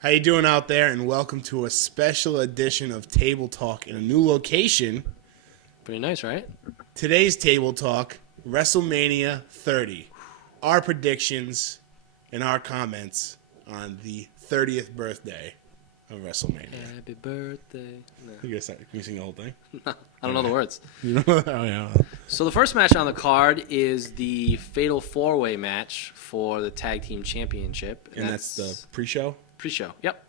How you doing out there? And welcome to a special edition of Table Talk in a new location. Pretty nice, right? Today's Table Talk, Wrestlemania 30. Our predictions and our comments on the 30th birthday of WrestleMania. Happy birthday. No. Can you sing the whole thing? I don't know the words. You know? Oh, yeah. So the first match on the card is the Fatal 4-Way match for the Tag Team Championship. And that's the pre-show? Pre-show, yep.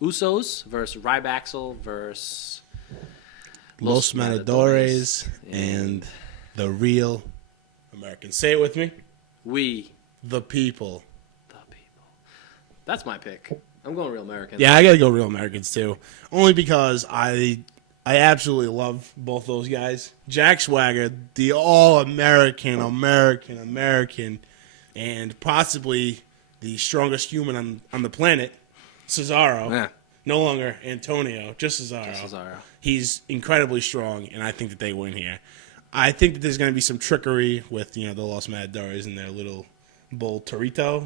Usos versus Ryback versus Los Matadores and the real Americans. Say it with me. We, the people. the people. That's my pick. I'm going Real Americans. Yeah, I got to go Real Americans, too. Only because I absolutely love both those guys. Jack Swagger, the all-American, American, and possibly the strongest human on the planet, Cesaro. Yeah. No longer Antonio, just Cesaro. He's incredibly strong, and I think that they win here. I think that there's going to be some trickery with the Los Matadores and their little bull Torito.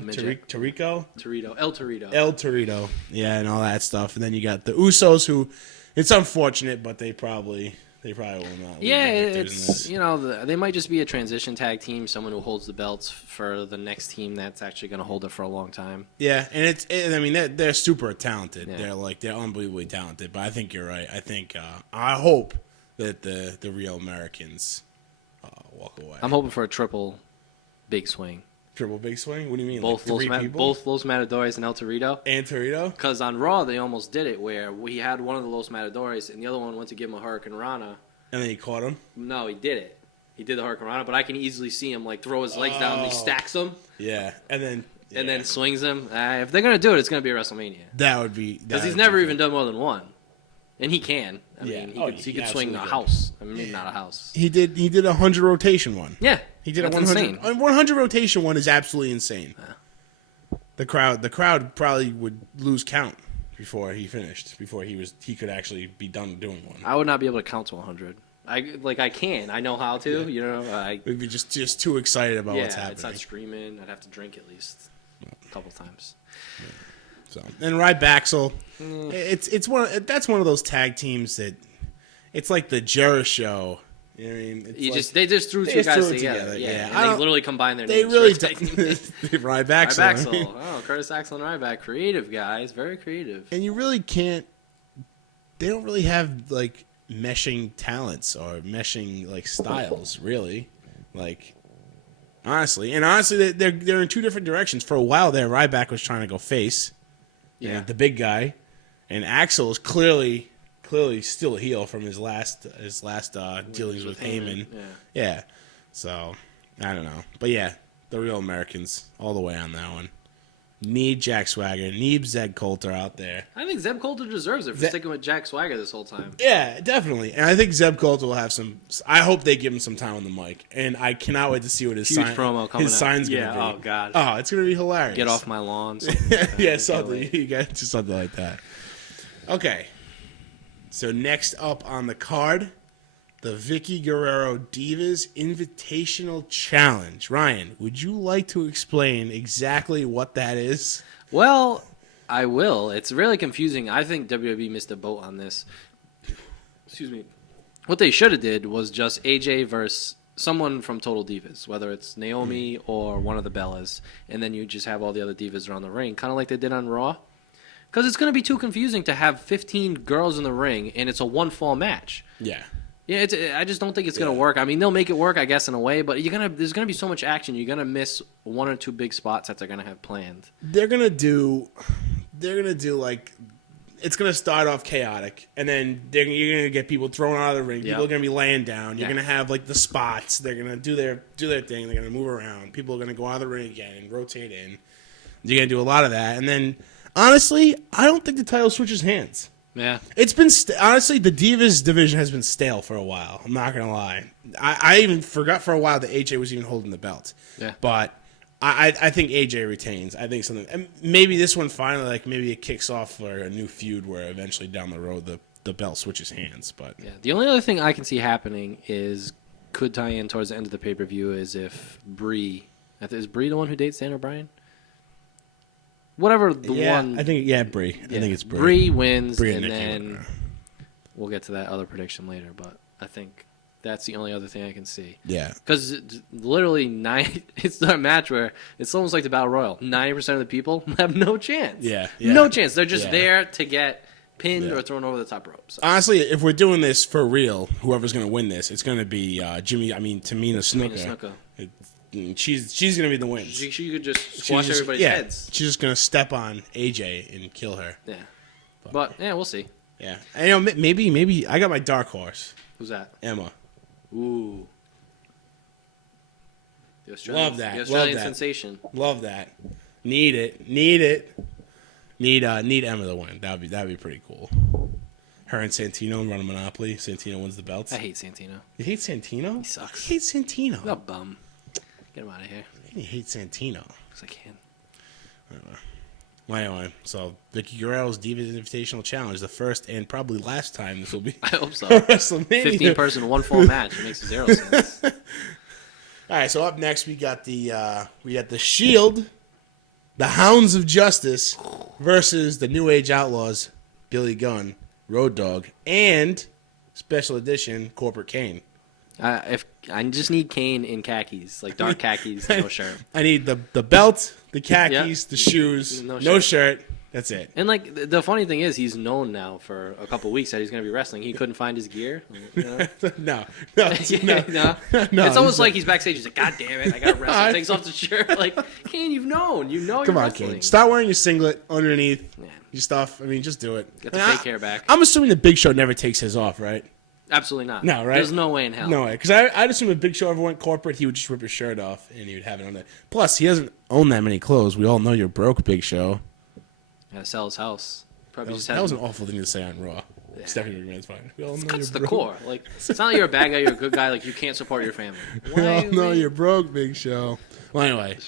El Torito. Yeah, and all that stuff. And then you got the Usos, who it's unfortunate, but they probably will not. Yeah, it's they might just be a transition tag team, someone who holds the belts for the next team that's actually going to hold it for a long time. Yeah, and they're super talented. Yeah. They're unbelievably talented. But I think you're right. I think I hope that the Real Americans walk away. I'm hoping for a triple big swing. Triple big swing? What do you mean? Both Los Matadores and El Torito. And Torito? Because on Raw, they almost did it where we had one of the Los Matadores and the other one went to give him a Hurricane Rana. And then he caught him? No, he did it. He did the Hurricane Rana, but I can easily see him throw his legs down and he stacks them. Yeah, and then swings them. If they're going to do it, it's going to be WrestleMania. That would be... Because he's never even done more than one. And he can. He could swing a house. Maybe not a house. He did a 100 rotation one. Yeah. He did That's a 100. insane. 100 rotation one is absolutely insane. Yeah. The crowd probably would lose count before he finished. Before he could actually be done doing one. I would not be able to count to 100. I can. I know how to. Yeah. We'd be just too excited about what's happening. I'd start screaming. I'd have to drink at least a couple times. Yeah. So and Ryback, that's one of those tag teams that it's like the Jera Show. You know what I mean? They just threw two guys together. Yeah. And they literally combined their names. They really did. Ryback. Oh, Curtis Axel and Ryback. Creative guys. Very creative. And you really can't... They don't really have, meshing talents or meshing, styles, really. Honestly. And honestly, they're in two different directions. For a while there, Ryback was trying to go face. Yeah. The big guy. And Axel is clearly still a heel from his last dealings with Heyman. Yeah. So, I don't know. But yeah, the Real Americans all the way on that one. Need Jack Swagger. Need Zeb Coulter out there. I think Zeb Coulter deserves it for sticking with Jack Swagger this whole time. Yeah, definitely. And I think Zeb Coulter will have some... I hope they give him some time on the mic. And I cannot wait to see what his sign's going to be. Oh, God. Oh, it's going to be hilarious. Get off my lawn. Yeah, something. You got just something like that. Okay. So next up on the card, the Vicky Guerrero Divas Invitational Challenge. Ryan, would you like to explain exactly what that is? Well, I will. It's really confusing. I think WWE missed a boat on this. Excuse me. What they should have did was just AJ versus someone from Total Divas, whether it's Naomi or one of the Bellas, and then you just have all the other divas around the ring, kind of like they did on Raw. Because it's going to be too confusing to have 15 girls in the ring, and it's a one-fall match. Yeah. Yeah, I just don't think it's going to work. I mean, they'll make it work, I guess, in a way, but there's going to be so much action. You're going to miss one or two big spots that they're going to have planned. They're going to do it's going to start off chaotic, and then you're going to get people thrown out of the ring. People are going to be laying down. You're going to have, the spots. They're going to do their thing. They're going to move around. People are going to go out of the ring again and rotate in. You're going to do a lot of that, and then... Honestly, I don't think the title switches hands. Yeah. It's been, honestly, the Divas division has been stale for a while. I'm not going to lie. I even forgot for a while that AJ was even holding the belt. Yeah. But I think AJ retains. I think something, and maybe this one finally, maybe it kicks off for a new feud where eventually down the road the belt switches hands. But yeah. The only other thing I can see happening could tie in towards the end of the pay-per-view is if Brie, is Brie the one who dates Daniel Bryan? whatever the one. I think Brie. I think it's Brie. Brie wins, Brie and Nikki then win. we'll get to that other prediction later. But I think that's the only other thing I can see. Yeah. Because literally it's not a match where it's almost like the Battle Royal. 90% of the people have no chance. Yeah. No chance. They're just there to get pinned or thrown over the top rope. So. Honestly, if we're doing this for real, whoever's going to win this, it's going to be Tamina Snuka. She's going to be the win. She could just squash everybody's heads. She's just going to step on AJ and kill her. Yeah. But we'll see. Yeah. And, maybe I got my dark horse. Who's that? Emma. Ooh. Love that. The Australian sensation. Love that. Need it. Need Emma to win. That'd be pretty cool. Her and Santino run a Monopoly. Santino wins the belts. I hate Santino. You hate Santino? He sucks. I hate Santino. He's a bum. Get him out of here. You hate Santino. Because I can. I don't know. Well, anyway, so Vicky Guerrero's Divas Invitational Challenge, the first and probably last time this will be. I hope so. WrestleMania. 15-person, one full match. It makes zero sense. All right, so up next we got the Shield, the Hounds of Justice, versus the New Age Outlaws, Billy Gunn, Road Dogg, and Special Edition Corporate Kane. If I just need Kane in khakis, like dark khakis, no shirt. I need the belt, the khakis, the shoes, no shirt. That's it. And like the funny thing is, he's known now for a couple weeks that he's going to be wrestling. He couldn't find his gear. You know? No. It's almost like he's backstage. He's like, God damn it, I got to wrestle. Takes off the shirt. Like, Kane, you've known. Come on, wrestling. Kane. Start wearing your singlet underneath Yeah. your stuff. I mean, just do it. Get the fake hair back. I'm assuming the Big Show never takes his off, right? Absolutely not. No, right? There's no way in hell. No way. Because I'd assume if Big Show ever went corporate, he would just rip his shirt off and he would have it on there. Plus, he doesn't own that many clothes. We all know you're broke, Big Show. Gotta sell his house. Probably That was an awful thing to say on Raw. Yeah. Stephanie McMahon's fine. We all know Cuts you're the broke. core. Like, it's not like you're a bad guy, you're a good guy. Like, you can't support your family. We all know you're broke, Big Show. Well, anyway,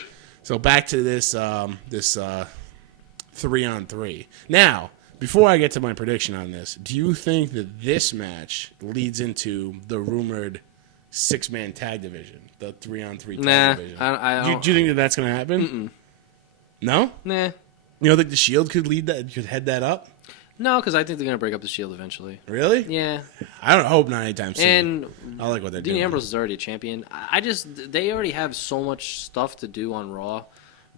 so back to this 3-on-3. Now, before I get to my prediction on this, do you think that this match leads into the rumored 6-man tag division, the 3-on-3 tag division? I don't. Do you think that that's going to happen? Mm-mm. No? Nah. You don't think the Shield could lead that? Could head that up? No, because I think they're gonna break up the Shield eventually. Really? Yeah. I don't hope not anytime soon. And I like what they're doing. Dean Ambrose is already a champion. They already have so much stuff to do on Raw.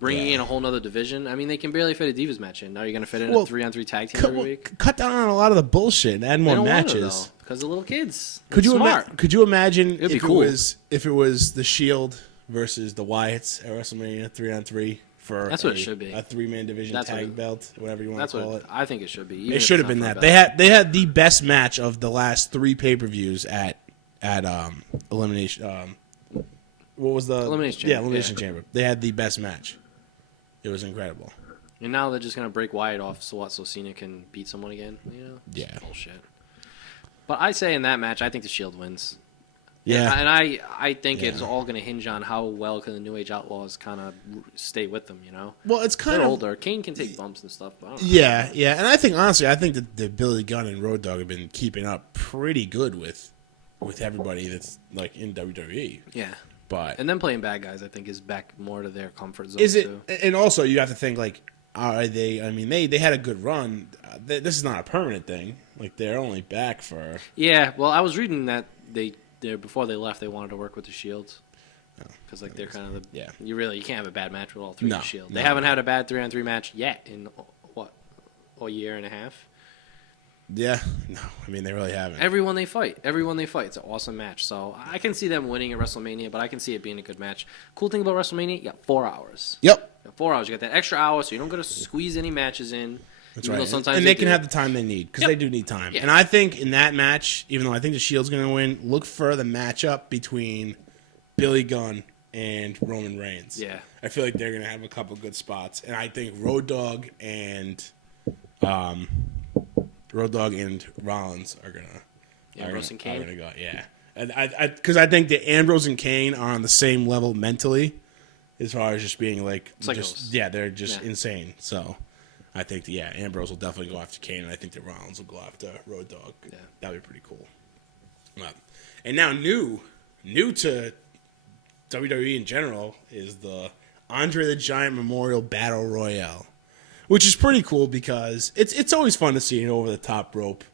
Bringing in a whole nother division. I mean, they can barely fit a Divas match in. Now you're going to fit in a 3-on-3 tag team every week? Cut down on a lot of the bullshit and add more matches. Because the little kids. Could you imagine It'd be if cool. if it was the Shield versus the Wyatts at WrestleMania 3-on-3 for That's what it should be. A 3-man division tag belt, whatever you want to call it. I think it should be. Even It if should it's have been not that. for a They had the best match of the last 3 pay-per-views at Elimination. What was the Elimination Chamber. Yeah, Elimination Chamber. They had the best match. It was incredible. And now they're just going to break Wyatt off so Cena can beat someone again. You know? Yeah. Bullshit. But I say in that match, I think the Shield wins. Yeah. And I think it's all going to hinge on how well can the New Age Outlaws kind of stay with them, you know? Well, it's kind They're of older. Kane can take bumps and stuff. But I don't know. Yeah. And I think, honestly, that the Billy Gunn and Road Dogg have been keeping up pretty good with everybody that's, like, in WWE. Yeah. But And then playing bad guys, I think, is back more to their comfort zone, is it? too. And also, you have to think, like, are they? I mean, they had a good run. This is not a permanent thing. Like, they're only back for. Yeah, well, I was reading that before they left, they wanted to work with the Shields. Because, like, they're kind of the... Yeah. You can't have a bad match with all 3 of the Shield. They No. haven't had a bad 3-on-3 match yet in, a year and a half? Yeah, no, I mean, they really haven't. Everyone they fight. It's an awesome match. So I can see them winning at WrestleMania, but I can see it being a good match. Cool thing about WrestleMania, you got 4 hours. Yep. You got 4 hours. You got that extra hour, so you don't got to squeeze any matches in. That's even right. though sometimes and they can have the time they need, because Yep. they do need time. Yeah. And I think in that match, even though I think the Shield's going to win, look for the matchup between Billy Gunn and Roman Reigns. Yeah. I feel like they're going to have a couple good spots. And I think Road Dogg and Rollins are going to Ambrose and Kane? are gonna go. Yeah. Because I think that Ambrose and Kane are on the same level mentally as far as just being like, they're just insane. So I think Ambrose will definitely go after Kane, and I think that Rollins will go after Road Dogg. Yeah. That'd be pretty cool. And now new to WWE in general is the Andre the Giant Memorial Battle Royale. which is pretty cool because it's always fun to see an over the top rope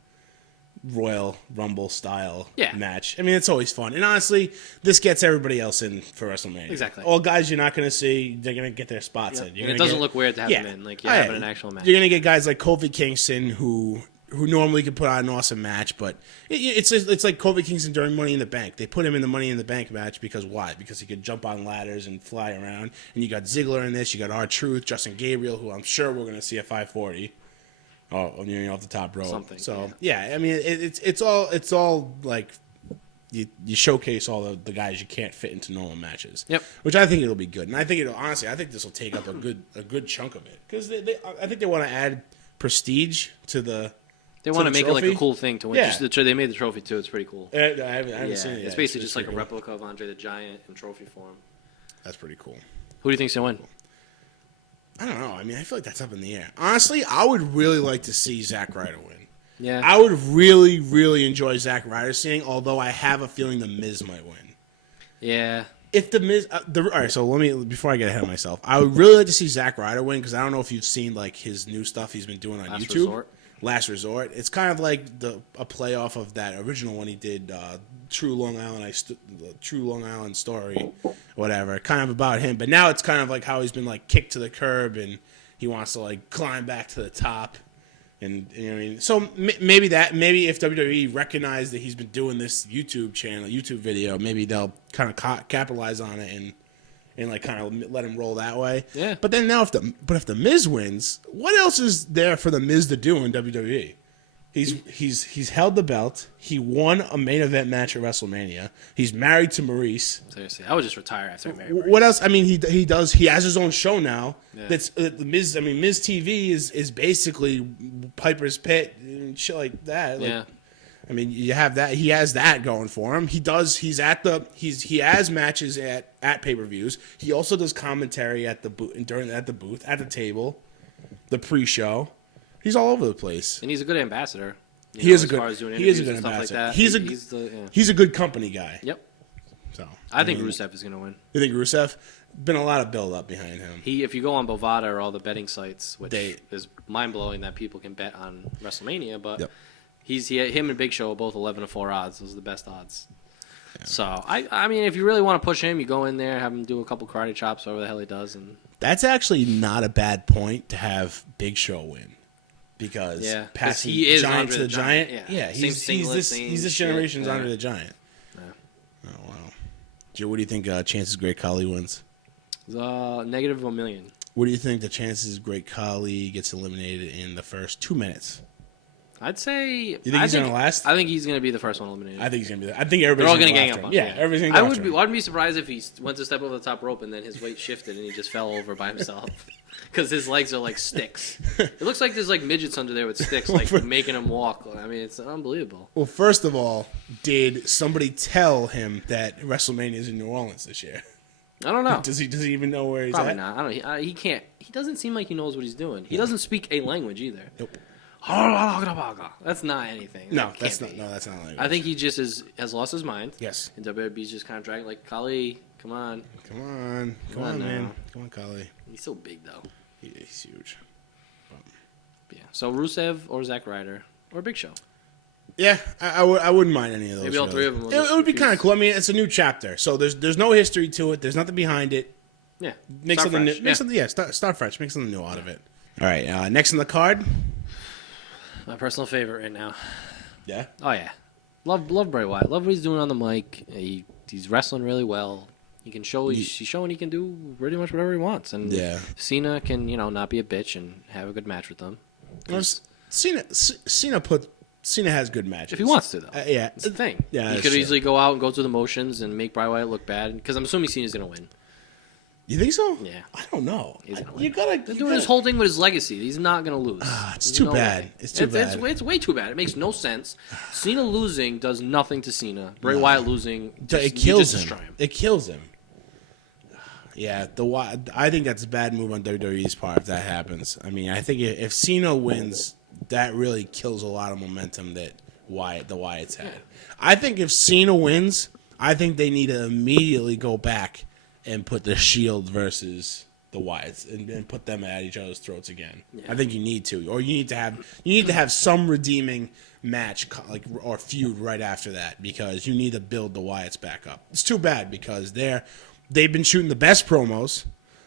Royal Rumble style match. I mean, it's always fun. And honestly, this gets everybody else in for WrestleMania. Exactly. All guys you're not going to see, they're going to get their spots in. It doesn't look weird to have them in. Like, you're having an actual match. You're going to get guys like Kofi Kingston who normally can put on an awesome match, but it's like Kofi Kingston during Money in the Bank. They put him in the Money in the Bank match because why? Because he could jump on ladders and fly around. And you got Ziggler in this. You got R-Truth, Justin Gabriel, who I'm sure we're going to see at 540. Oh, off the top rope. Something. So I mean, it's all like you showcase all the guys you can't fit into normal matches. Yep. Which I think it'll be good, and I think I think this will take up a good chunk of it because I think they want to add prestige to the. They want to make it like a cool thing to win. Yeah. They made the trophy too. It's pretty cool. I haven't seen it yet. It's basically just like a replica of Andre the Giant in trophy form. That's pretty cool. Who do you think's gonna win? I don't know. I mean, I feel like that's up in the air. Honestly, I would really like to see Zack Ryder win. Yeah. I would really, really enjoy Zack Ryder seeing, although I have a feeling The Miz might win. Yeah. If The Miz... all right, so before I get ahead of myself, I would really like to see Zack Ryder win because I don't know if you've seen like his new stuff he's been doing on YouTube. Last Resort. It's kind of like a playoff of that original one he did, True Long Island Story, whatever. Kind of about him, but now it's kind of like how he's been like kicked to the curb and he wants to like climb back to the top, and you know what I mean. So maybe if WWE recognized that he's been doing this YouTube video, maybe they'll kind of capitalize on it and like kind of let him roll that way. Yeah. But then now if the Miz wins, what else is there for the Miz to do in WWE? He's held the belt. He won a main event match at WrestleMania. He's married to Maurice. Seriously, I would just retire after I marry Maurice. What else? I mean, he does. He has his own show now. Yeah. That's the Miz. I mean, Miz TV is basically Piper's Pit and shit like that. Like, yeah. I mean, you have that. He has that going for him. He has matches at pay-per-views. He also does commentary at the booth, at the table, the pre-show. He's all over the place. And he's a good ambassador. He is a good ambassador. Like he's a good company guy. Yep. So I think Rusev is going to win. You think Rusev? Been a lot of build up behind him. If you go on Bovada or all the betting sites, which is mind blowing that people can bet on WrestleMania, but yep. Him and Big Show are both 11-4 odds. Those are the best odds. Yeah. So I mean, if you really want to push him, you go in there, have him do a couple karate chops, whatever the hell he does, and that's actually not a bad point to have Big Show win. Because passing he is Giant to the Giant, he's this generation's Andre the Giant. Yeah. Oh wow, Joe, what do you think? Chances Great Khali wins? Negative 1 million. What do you think the chances Great Khali gets eliminated in the first 2 minutes? I'd say. You think he's going to last? I think he's going to be the first one eliminated. I think he's going to be. I think everybody's going to gang up on him. Yeah, everything's going to. I wouldn't be surprised if he went to step over the top rope and then his weight shifted and he just fell over by himself. Because his legs are like sticks. It looks like there's like midgets under there with sticks, like making him walk. I mean, it's unbelievable. Well, first of all, did somebody tell him that WrestleMania is in New Orleans this year? I don't know. Does he even know where he's Probably at? Not. I don't know. He can't. He doesn't seem like he knows what he's doing. He doesn't speak a language either. Nope. That's not anything. No, that's not language. I think he just has lost his mind. Yes. And WWE's just kind of dragging like Khali. Come on, man. Come on, Khali. He's so big though. He's huge. Yeah. So Rusev or Zack Ryder or Big Show. Yeah, I wouldn't mind any of those. Maybe all three of them. It would be kind of cool. I mean, it's a new chapter, so there's no history to it. There's nothing behind it. Yeah. Make something new. Start fresh. Make something new out of it. All right. Next on the card. My personal favorite right now. Yeah. Oh yeah. Love Bray Wyatt. Love what he's doing on the mic. He's wrestling really well. He can show. He's showing he can do pretty much whatever he wants. And Cena can not be a bitch and have a good match with them. Well, Cena has good matches if he wants to, though. Yeah, it's the thing. Yeah, he could easily go out and go through the motions and make Bray Wyatt look bad because I'm assuming Cena's gonna win. You think so? Yeah. I don't know. They're doing this whole thing with his legacy. He's not gonna lose. It's too bad. It's too bad. It's way too bad. It makes no sense. Cena losing does nothing to Cena. Bray Wyatt losing, it kills him. Destroy him. It kills him. Yeah, I think that's a bad move on WWE's part if that happens. I mean, I think if Cena wins, that really kills a lot of momentum that the Wyatts had. I think if Cena wins, I think they need to immediately go back and put the Shield versus the Wyatts and put them at each other's throats again. Yeah. I think you need to, or you need to have some redeeming match or feud right after that, because you need to build the Wyatts back up. It's too bad because they've been shooting the best promos,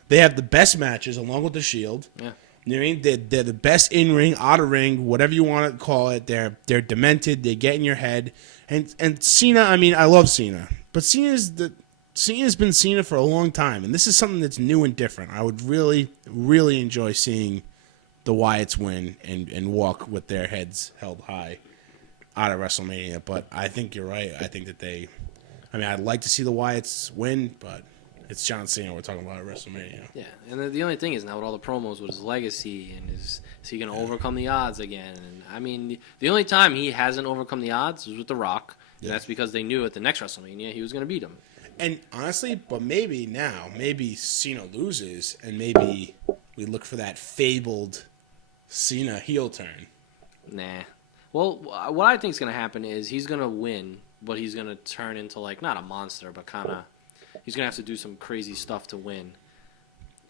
they have the best matches along with the Shield. Yeah. You know what I mean? They're the best in ring, out of ring, whatever you want to call it. They're demented. They get in your head. And Cena, I mean, I love Cena, but Cena's been Cena for a long time, and this is something that's new and different. I would really, really enjoy seeing the Wyatts win and walk with their heads held high out of WrestleMania. But I think you're right. I think that I'd like to see the Wyatts win, but it's John Cena we're talking about at WrestleMania. Yeah, and the only thing is now with all the promos with his legacy, and is he going to overcome the odds again? And I mean, the only time he hasn't overcome the odds was with The Rock, and that's because they knew at the next WrestleMania he was going to beat him. And honestly, but maybe Cena loses, and maybe we look for that fabled Cena heel turn. Nah. Well, what I think is going to happen is he's going to win, but he's going to turn into, like, not a monster, but kind of, he's going to have to do some crazy stuff to win.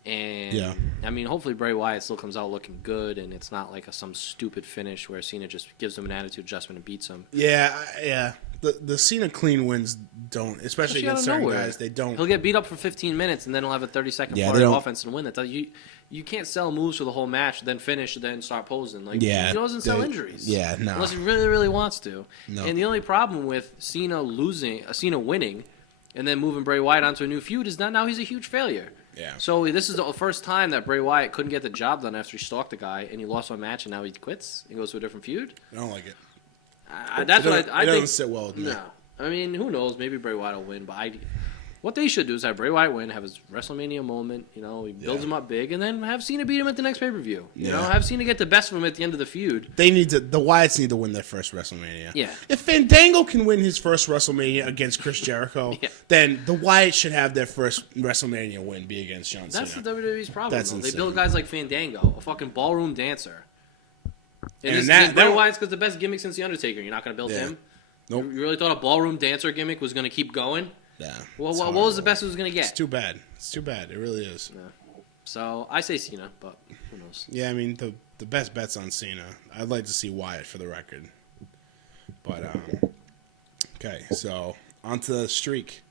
And, yeah. I mean, hopefully Bray Wyatt still comes out looking good, and it's not like some stupid finish where Cena just gives him an attitude adjustment and beats him. Yeah. The Cena clean wins don't, especially against certain guys, they don't. He'll get beat up for 15 minutes, and then he'll have a 30-second part of offense and win it. You can't sell moves for the whole match, then finish, then start posing. Like, he doesn't sell injuries. Yeah, no. Unless he really, really wants to. No. And the only problem with Cena winning, and then moving Bray Wyatt onto a new feud is that now he's a huge failure. Yeah. So this is the first time that Bray Wyatt couldn't get the job done after he stalked the guy, and he lost one match, and now he quits and goes to a different feud. I don't like it. That's what I think. It doesn't sit well with me. No. I mean, who knows? Maybe Bray Wyatt will win, but what they should do is have Bray Wyatt win, have his WrestleMania moment, he builds him up big, and then have Cena beat him at the next pay-per-view. Have Cena get the best of him at the end of the feud. The Wyatts need to win their first WrestleMania. Yeah. If Fandango can win his first WrestleMania against Chris Jericho, then the Wyatts should have their first WrestleMania win be against John Cena. That's the WWE's problem, That's though. insane. They build guys like Fandango, a fucking ballroom dancer. And Bray Wyatt's got the best gimmick since The Undertaker. You're not going to build him? Nope. You really thought a ballroom dancer gimmick was going to keep going? Yeah. Well, what was the best it was going to get? It's too bad. It really is. Yeah. So I say Cena, but who knows? Yeah, I mean the best bet's on Cena. I'd like to see Wyatt for the record. But okay, so on to the streak.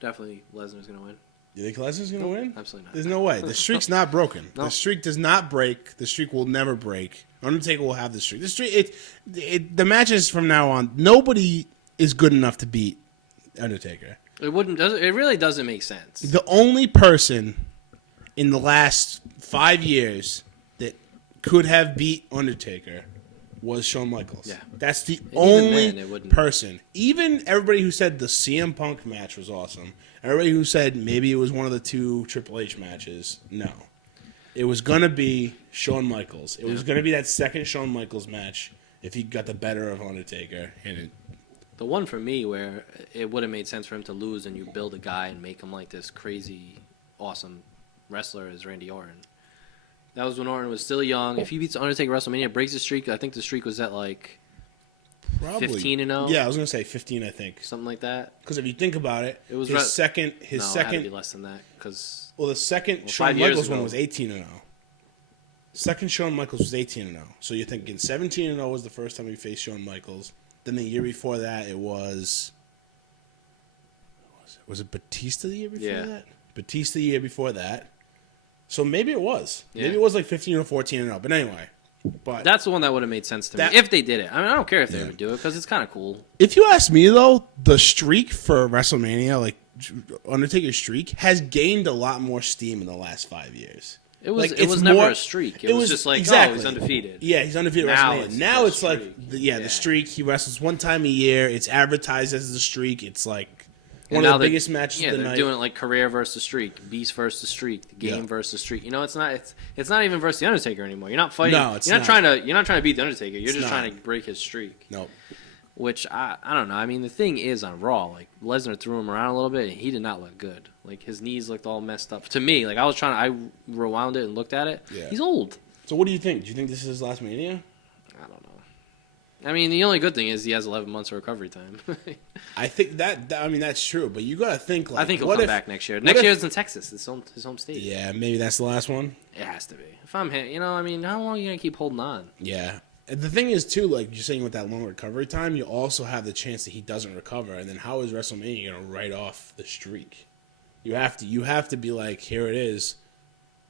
Definitely Lesnar's going to win. You think Lesnar's going to win? Absolutely not. There's no way. The streak's not broken. No. The streak does not break. The streak will never break. Undertaker will have the streak. The streak. The matches from now on, nobody is good enough to beat Undertaker. It really doesn't make sense. The only person in the last 5 years that could have beat Undertaker was Shawn Michaels. Yeah. That's the And only even then, it wouldn't. person. Even everybody who said the CM Punk match was awesome. Everybody who said maybe it was one of the two Triple H matches. No. It was going to be Shawn Michaels. It was going to be that second Shawn Michaels match if he got the better of Undertaker. And The one for me where it would have made sense for him to lose and you build a guy and make him like this crazy, awesome wrestler is Randy Orton. That was when Orton was still young. If he beats Undertaker at WrestleMania, breaks the streak. I think the streak was at like probably 15-0. Yeah, I was going to say 15, I think. Something like that. Because if you think about it, It was his second. It had to be less than that because Well, the second Shawn 5 years Michaels one ago. was 18-0. Second Shawn Michaels was 18-0. So you're thinking 17-0 was the first time he faced Shawn Michaels. Then the year before that, it was. Was it Batista the year before that? Batista the year before that. So maybe it was. Yeah. Maybe it was like 15 or 14-0. But anyway. But that's the one that would have made sense to me if they did it. I mean, I don't care if they would do it because it's kind of cool. if you ask me, though, the streak for WrestleMania, like Undertaker's streak, has gained a lot more steam in the last 5 years. It was Like, it it's was never more- a streak. It was just like, exactly. oh, he's undefeated. Yeah, he's undefeated at Now WrestleMania. it's Now the it's like, streak. the streak. He wrestles one time a year. It's advertised as the streak. It's like And one now of the biggest matches yeah, of the they're night. doing it like career versus streak, beast versus streak, the game versus streak. You know, it's not even versus the Undertaker anymore. You're not fighting. No, it's you're not not. trying to beat the Undertaker. You're just not. trying to break his streak. No. Which I don't know. I mean, the thing is on Raw, like Lesnar threw him around a little bit, and he did not look good. Like his knees looked all messed up. To me, like I rewound it and looked at it. Yeah. He's old. So what do you think? Do you think this is his last Mania? I don't know. I mean, the only good thing is he has 11 months of recovery time. I think that's true, but you got to think like. I think he'll come back next year. Next year is in Texas, his home state. Yeah, maybe that's the last one. It has to be. If I'm him, I mean, how long are you gonna keep holding on? Yeah. And the thing is, too, like you're saying with that long recovery time, you also have the chance that he doesn't recover, and then how is WrestleMania going to write off the streak? You have to be like, here it is.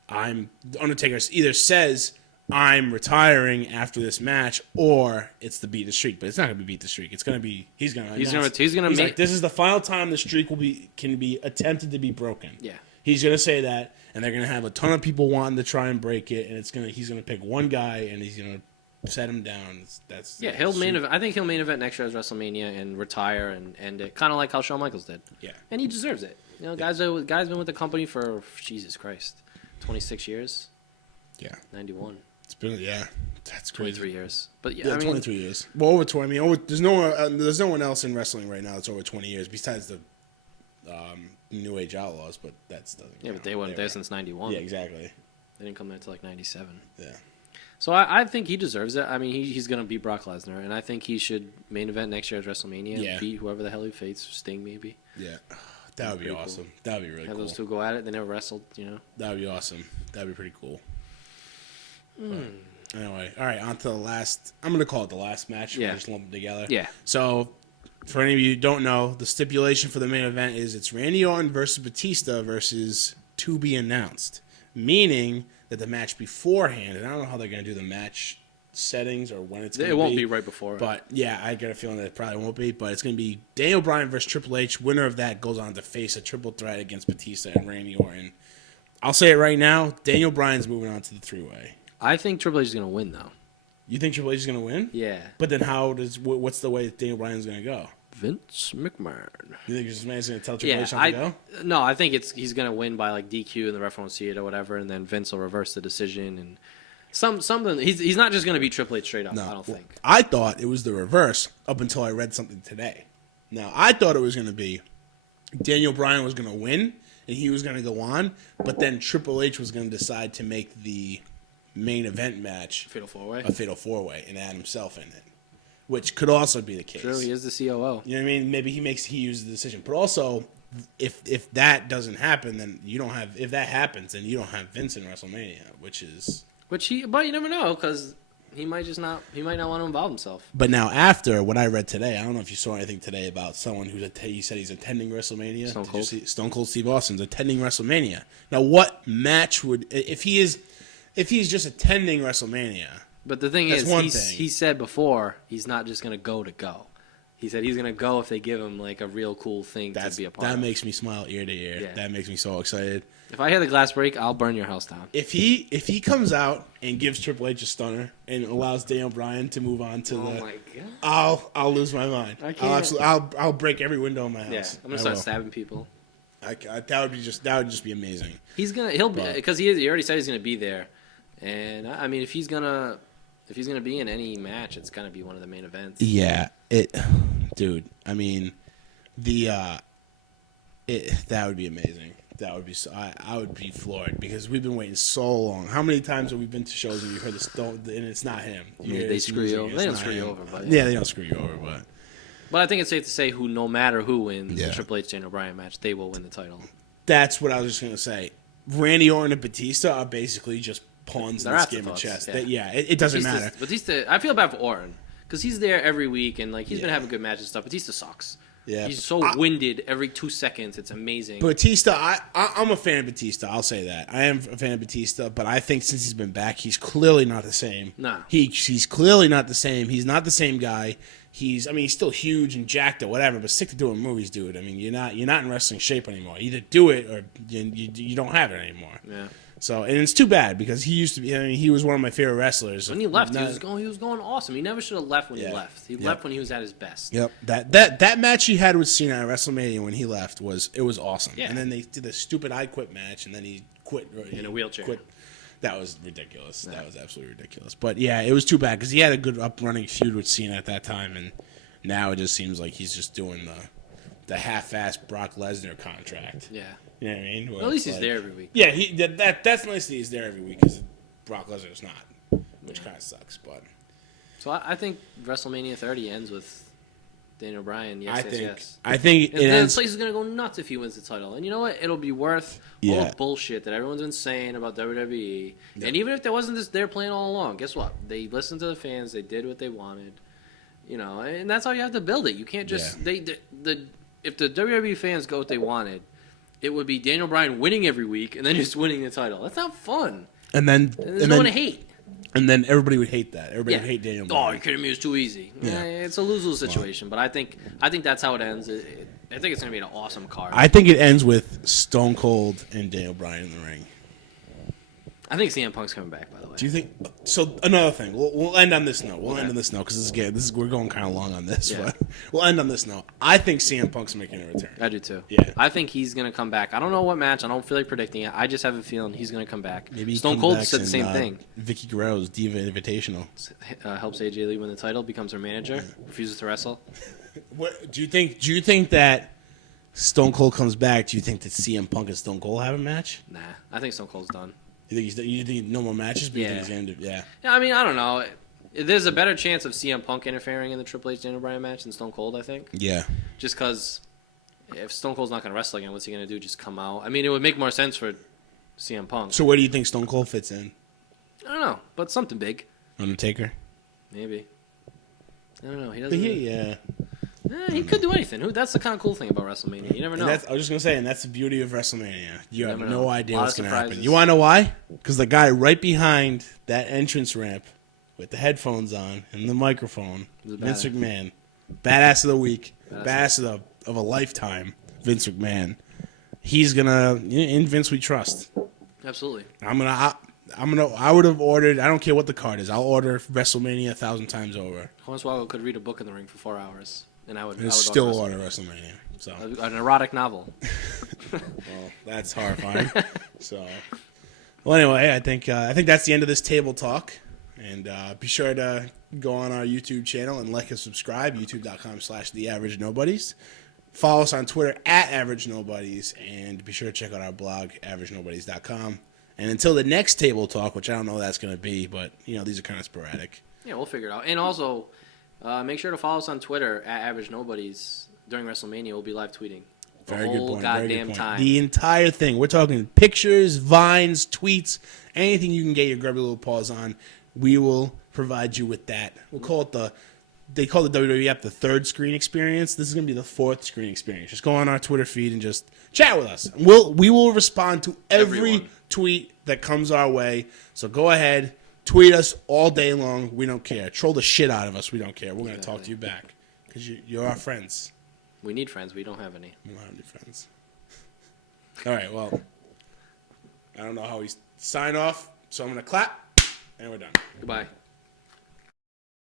The Undertaker either says I'm retiring after this match, or it's the beat the streak. But it's not going to be beat the streak. It's going to be he's going to like, this is the final time the streak can be attempted to be broken. Yeah. He's going to say that, and they're going to have a ton of people wanting to try and break it, and he's going to pick one guy, and he's going to set him down. He'll main event. I think he'll main event next year's WrestleMania and retire and end it, kind of like how Shawn Michaels did. Yeah, and he deserves it. Guys been with the company for Jesus Christ, 26 years. Yeah, 91. It's been that's crazy. 23 years. But 23 years. Well, over 20. I mean, there's no one else in wrestling right now that's over 20 years besides the New Age Outlaws, but that's doesn't. Yeah, but they weren't there since 91. Yeah, exactly. They didn't come there until like 97. Yeah. So I think he deserves it. I mean, he's going to beat Brock Lesnar, and I think he should main event next year at WrestleMania and beat whoever the hell he faces, Sting maybe. Yeah, that would be awesome. Cool. That would be really cool. Have those two go at it. They never wrestled, That would be awesome. That would be pretty cool. Anyway, all right, on to the last. I'm going to call it the last match. Yeah. We'll just lump them together. Yeah. So, for any of you who don't know, the stipulation for the main event is it's Randy Orton versus Batista versus to be announced, meaning that the match beforehand, and I don't know how they're going to do the match settings or when it's going to be. It won't be right before. But, yeah, I get a feeling that it probably won't be. But it's going to be Daniel Bryan versus Triple H. Winner of that goes on to face a triple threat against Batista and Randy Orton. I'll say it right now. Daniel Bryan's moving on to the three-way. I think Triple H is going to win, though. You think Triple H is going to win? Yeah. But then what's the way Daniel Bryan's going to go? Vince McMahon. You think this man's going to tell Triple H how to go? No, I think he's going to win by like DQ and the ref won't see it or whatever, and then Vince will reverse the decision and something. He's not just going to beat Triple H straight up. No, I don't think. I thought it was the reverse up until I read something today. Now I thought it was going to be Daniel Bryan was going to win and he was going to go on, but then Triple H was going to decide to make the main event match Fatal 4-Way, a Fatal 4-Way, and add himself in it. Which could also be the case. True, he is the COO. You know what I mean? Maybe he uses the decision. But also, if that doesn't happen, then you don't have. If that happens, then you don't have Vince in WrestleMania, but you never know because he might not want to involve himself. But now after what I read today, I don't know if you saw anything today about someone he said he's attending WrestleMania. Stone Cold. Stone Cold Steve Austin's attending WrestleMania. Now, what match would if he's just attending WrestleMania? But the thing is, he said before he's not just going to go. He said he's going to go if they give him like a real cool thing to be a part of. That makes me smile ear to ear. Yeah. That makes me so excited. If I hear the glass break, I'll burn your house down. If he comes out and gives Triple H a stunner and allows Daniel Bryan to move on to my God. I'll lose my mind. I'll break every window in my house. Yeah, I'm gonna start stabbing people. That would just be amazing. He'll be because he already said he's gonna be there, and I mean if he's gonna be in any match, it's gonna be one of the main events. Yeah, dude. I mean, that would be amazing. That would be I would be floored because we've been waiting so long. How many times have we been to shows and you've heard and it's not him? They screw you over. They don't screw you over, but yeah, they don't screw you over, but I think it's safe to say no matter who wins the Triple H Daniel Bryan match, they will win the title. That's what I was just gonna say. Randy Orton and Batista are basically just pawns in this game of chess. It doesn't matter. Batista, I feel bad for Orton because he's there every week and like he's been having good matches and stuff. Batista sucks. Yeah, he's so winded every 2 seconds. It's amazing. Batista, I'm a fan of Batista. I'll say that. I am a fan of Batista, but I think since he's been back, he's clearly not the same. No. He's clearly not the same. He's not the same guy. He's still huge and jacked or whatever, but stick to doing movies, dude. I mean, you're not in wrestling shape anymore. Either do it or you don't have it anymore. Yeah. So, and it's too bad because he used to be. I mean, he was one of my favorite wrestlers. When he left, he was going awesome. He never should have left when he left. He left when he was at his best. Yep. That match he had with Cena at WrestleMania when he left was awesome. Yeah. And then they did the stupid I Quit match, and then he quit in a wheelchair. That was ridiculous. Yeah. That was absolutely ridiculous. But yeah, it was too bad because he had a good running feud with Cena at that time, and now it just seems like he's just doing the half-assed Brock Lesnar contract. Yeah. You know what I mean? Well, at least he's there every week. Yeah, that's nice that he's there every week because Brock Lesnar's not, which kind of sucks. But So I think WrestleMania 30 ends with Daniel Bryan. Yes, yes. I think The place is gonna go nuts if he wins the title, and you know what? It'll be worth all the bullshit that everyone's been saying about WWE. Yeah. And even if there wasn't this their plan all along, guess what? They listened to the fans. They did what they wanted. You know, and that's how you have to build it. You can't just if the WWE fans got what they wanted, it would be Daniel Bryan winning every week and then just winning the title. That's not fun. And there's no one to hate. And then everybody would hate that. Everybody would hate Daniel Bryan. Oh, you kidding me? It was too easy. Yeah. It's a lose-lose situation. But I think that's how it ends. I think it's going to be an awesome card. I think it ends with Stone Cold and Daniel Bryan in the ring. I think CM Punk's coming back, by the way. Do you think? So another thing, we'll end on this note. We'll end on this note because we're going kind of long on this. Yeah. But we'll end on this note. I think CM Punk's making a return. I do too. Yeah. I think he's going to come back. I don't know what match. I don't feel like predicting it. I just have a feeling he's going to come back. Maybe Stone Cold said the same thing. Vicky Guerrero's Diva Invitational helps AJ Lee win the title, becomes her manager, refuses to wrestle. What do you think? Do you think that Stone Cold comes back? Do you think that CM Punk and Stone Cold have a match? Nah, I think Stone Cold's done. You think no more matches? But you think he's gonna do, Yeah, I mean, I don't know. There's a better chance of CM Punk interfering in the Triple H Daniel Bryan match than Stone Cold, I think. Yeah. Just because if Stone Cold's not going to wrestle again, what's he going to do? Just come out? I mean, it would make more sense for CM Punk. So where do you think Stone Cold fits in? I don't know, but something big. Undertaker? Maybe. I don't know. He doesn't. He could do anything. That's the kind of cool thing about WrestleMania. You never know. I was just going to say, and that's the beauty of WrestleMania. You have no idea what's going to happen. Surprises. You want to know why? Because the guy right behind that entrance ramp with the headphones on and the microphone, Vince McMahon, badass of the week, badass of a lifetime, Vince McMahon. He's going to, in Vince we trust. Absolutely. I would have ordered, I don't care what the card is, I'll order WrestleMania 1,000 times over. Hornswoggle could read a book in the ring for 4 hours. And I would still order WrestleMania. So an erotic novel. Well, that's horrifying. Well, anyway, I think that's the end of this table talk. And be sure to go on our YouTube channel and like and subscribe. YouTube.com/TheAverageNobodies. Follow us on Twitter @AverageNobodies, and be sure to check out our blog AverageNobodies.com. And until the next table talk, which I don't know what that's going to be, but these are kind of sporadic. Yeah, we'll figure it out. And also, make sure to follow us on Twitter @AverageNobodies. During WrestleMania, we'll be live tweeting the whole goddamn time. The entire thing. We're talking pictures, vines, tweets, anything you can get your grubby little paws on. We will provide you with that. We'll call it they call the WWE app the third screen experience. This is going to be the fourth screen experience. Just go on our Twitter feed and just chat with us. We will respond to every tweet that comes our way. So go ahead, tweet us all day long. We don't care. Troll the shit out of us. We don't care. We're going to talk to you back because you're our friends. We need friends. We don't have any. We don't have any friends. All right, well, I don't know how we sign off, so I'm going to clap, and we're done. Goodbye.